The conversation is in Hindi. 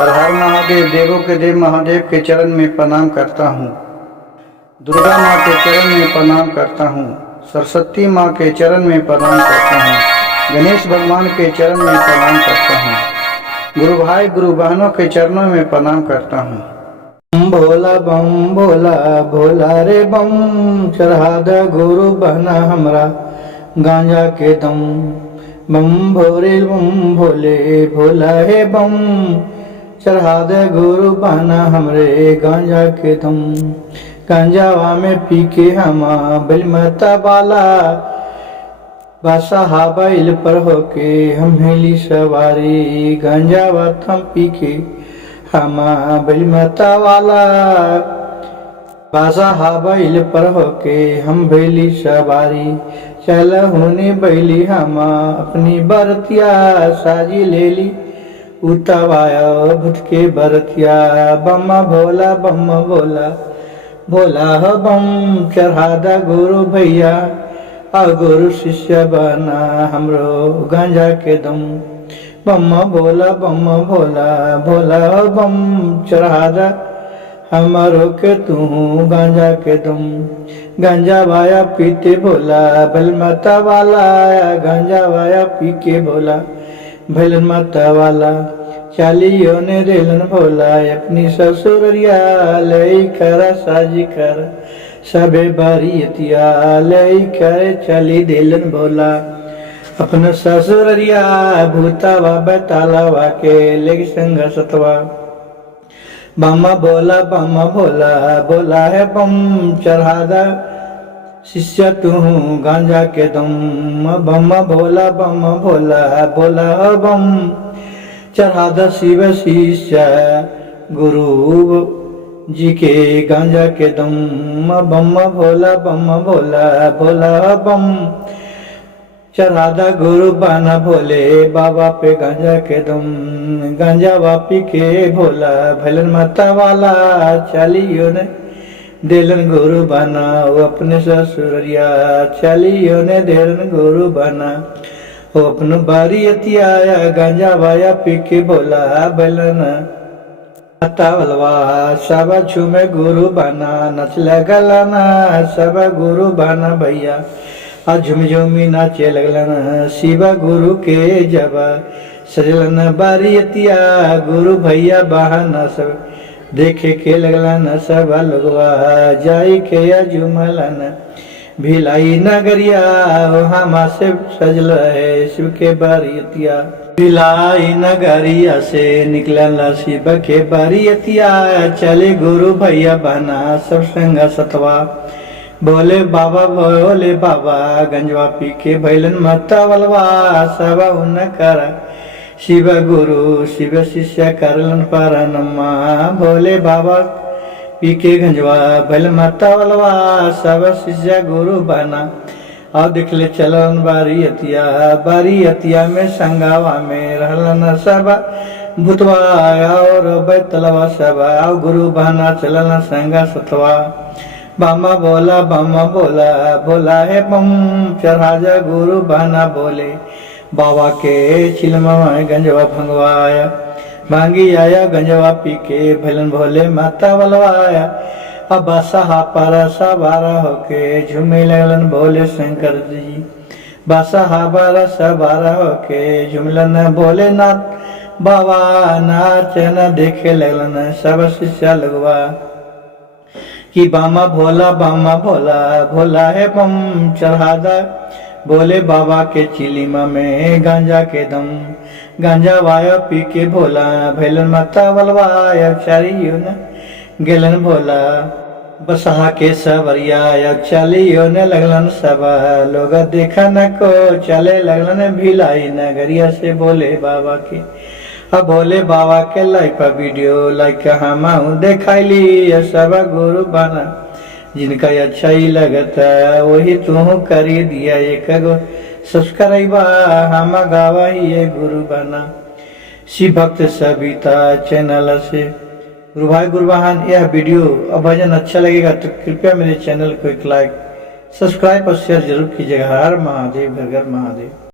हर हर महादेव। देवों के देव महादेव के चरण में प्रणाम करता हूँ। दुर्गा माँ के चरण में प्रणाम करता हूँ। सरस्वती माँ के चरण में प्रणाम करता हूँ। गणेश भगवान के चरण में प्रणाम करता हूँ। गुरु भाई गुरु बहनों के चरणों में प्रणाम करता हूँ। भोला बम भोला भोला रे बम, चढ़ा द गुरु बहना हमरा गांजा के दम। बम भोरे बम भोले भोला हे बम, चढ़ा दे गुरु बहना हमरे गांजा के दम। गांजावा में पी के हमा बलमता वाला, बासा बैल पर होके हम हेली सवारी। गांजावा थम पी के हमा बलमता वाला, बासा बैल पर होके हम भेली सवारी। चल होने बैली हमा अपनी बरतिया, साजी ले ली उतावाया भूत के बरतिया। बम्मा भोला बम्मा भोला भोला हो बम, चढ़ा दा गुरु भैया आ गुरु शिष्य बना हमरो गांजा के दम। बम्मा भोला बम्मा भोला भोला हो बम, चढ़ा दा हमारो के तू गांजा के दम। गांजा वाया पीते भोला बलमता वाला, गांजा वाया पी के भोला बलमता वाला। चालियों ने रेलन भोला अपनी ससुरिया, लई कर साजी कर सबे बारियतिया। लई कर चली देलन भोला अपना ससुरिया, भूतावा बतालावा के लेग संग सतवा। बम्मा भोला भोला है बम, चढ़ा दा शिष्य तू गांजा के दम। बम्मा भोला भोला हो बम, चढ़ा दा शिव शिष्य गुरु जी के गांजा के दम। बम्मा भोला भोला हो बम, चढ़ा दा गुरु बाना भोले बाबा पे गांजा के दम। गांजा वापी के भोला भलन माता वाला, चालियों ने देलन गुरु बना वो अपने ससुरिया। चालियों ने देलन गुरु बना वो अपने बारी अतिया। गांजा वाया पी के भोला भलन माता वालवा, सब झूमे गुरु बना नच लगलाना। सब गुरु बना भैया आ झुम झुमी नाचे लगलन। शिवा गुरु के जब सजलन बारियतिया, गुरु भैया बहाना सब देखे के लगलन। सब लोगवा जाई के झुमलन भिलाई नगरिया, वहाँ से सजल है शिव के बारियतिया। भिलाई नगरिया से निकलला शिव के बारियतिया, चले गुरु भैया बहाना सब संग सतवा। भोले बाबा गंजवा पी के भैलन माता वलवा। सब उन कर शिव गुरु शिव शिष्य करलन परनमा। भोले बाबा पी के गंजवा भैल माता वलवा, सब शिष्य गुरु बना और दिखले चलन बारी अतिया में संगावा में रहलन सब भूतवा और बैतलवा। सब गुरु बना चलन संगा सतवा। बामा भोला भोला है बम, चढ़ा जा गुरु बना बोले बाबा के चिलमा गंजवा भंगवाया। भांगी आया गंजवा पी के भलन भोले माता बलवाया। अब बासा पारा सा बारा होके झूमे लगलन भोले शंकर जी। बासा बारा सा बारा होके झुमलन भोलेनाथ बाबा। नाच न देखे लगलन सब शिष्य लगवा कि बामा भोला भोला है बम, चढ़ा दा बोले बाबा के चिलिमा में गांजा के दम। गांजा वाया पी के भोला भैलन माता बलवाया। चारियों ने गेलन भोला बसहा के सवरिया। चालियों ने लगलन सब लोग देखा न को, चले लगलन भिलाई नगरिया से बोले बाबा के। अब भोले बाबा के लाइक वीडियो लाइक हम देखली। सब गुरु बना जिनका अच्छा ही लगता वही तू करी दिया। एक गो सब्सक्राइबा हम गावा ही गुरु बना। शिव भक्त सविता चैनल से गुरु भाई गुरु बहन, यह वीडियो और भजन अच्छा लगेगा तो कृपया मेरे चैनल को एक लाइक सब्सक्राइब और शेयर जरूर कीजिएगा। हर महादेव घर घर महादेव।